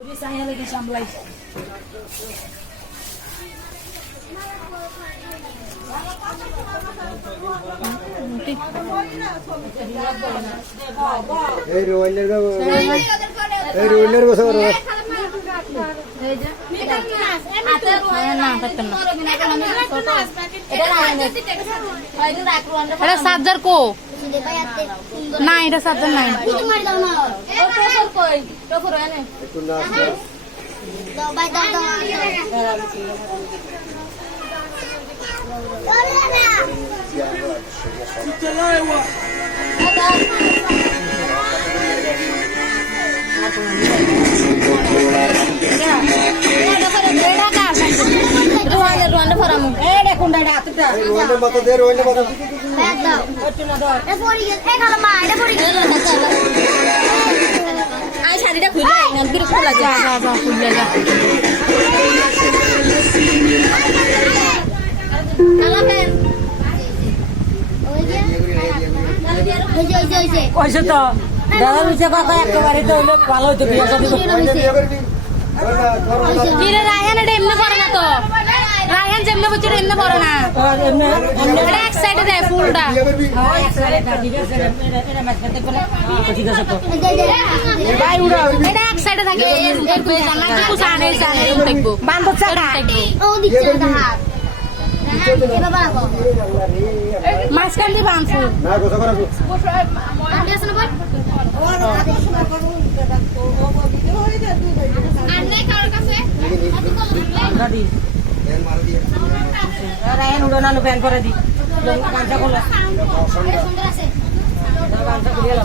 Saya lagi sambalai. রোলের বসে এটা চার্জার কো না এটা চার্জার নাই একটু নাচ রোলের মতো দে রোলের মতো শাড়িটা খুলে খোলা যা যা যা খুলে যা কইছে তো দাদা নিচে কথা একেবারে তো হইলো ভালো হইতো বিয়ে শাদী কিরে রায়হান এটা এমনি পড়ে না তো রায়হান যেমনি বলছে এমনি পড়ে না এটা এক সাইডে দেয় ফুলটা এটা এক সাইডে থাকে দেখবো বান্ধব চাকা মাঝখান দিয়ে বাঁধবো না গোসা করা রায়ন উড়ানো প্যান করে দি গামছা খোলা গামছা খুলে গেল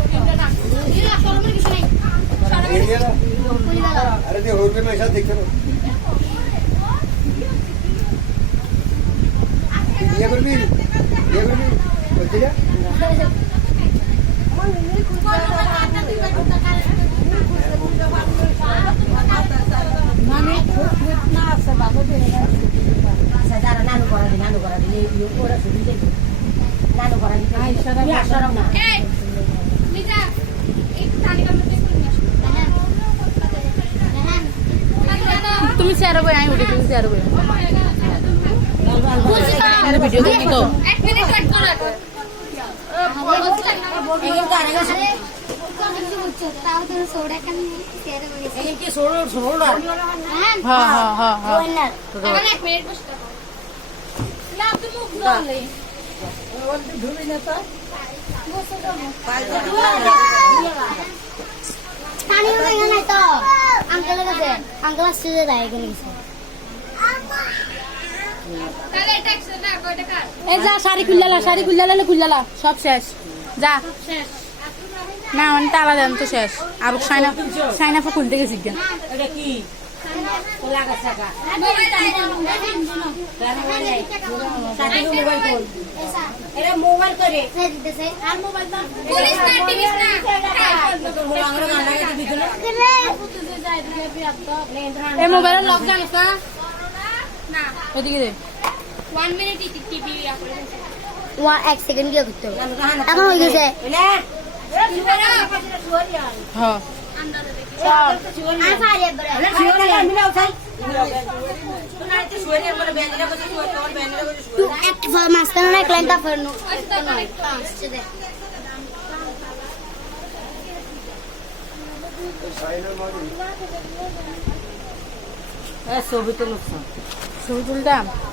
अरे ते होर में ऐसा देख लो ये कर भी बच्चे जा নানু করা দিলে ওরা শুধু নানু করা দিলে আসরাম না তুমি শেয়ার বই আমি উঠে তুমি শেয়ার বই ভিডিও দেখি তো হ্যাঁ হ্যাঁ হ্যাঁ আঙ্কেল আসছে যে দেয় এখানে কিছু এই যা শাড়ি খুললালা সব শেষ যা না মানে তালা দেন তো শেষ আর সাইনাফা খুলতে গেছি কেন এটা কি লাগা চাকা মোবাইল ফোন এটা মোবাইল করে আর মোবাইল এই মোবাইলের লক জানিস না ওদিকে দে 1 মিনিট টিভি এক সেকেন্ড কি করতে এখন হয়ে গেছে হ্যাঁ আর ফাইলে তুই একটা মাস্টার না ক্লায়েন্ট আফার নো আসছে দে ছবি তো লোকসান ছবি তুলতাম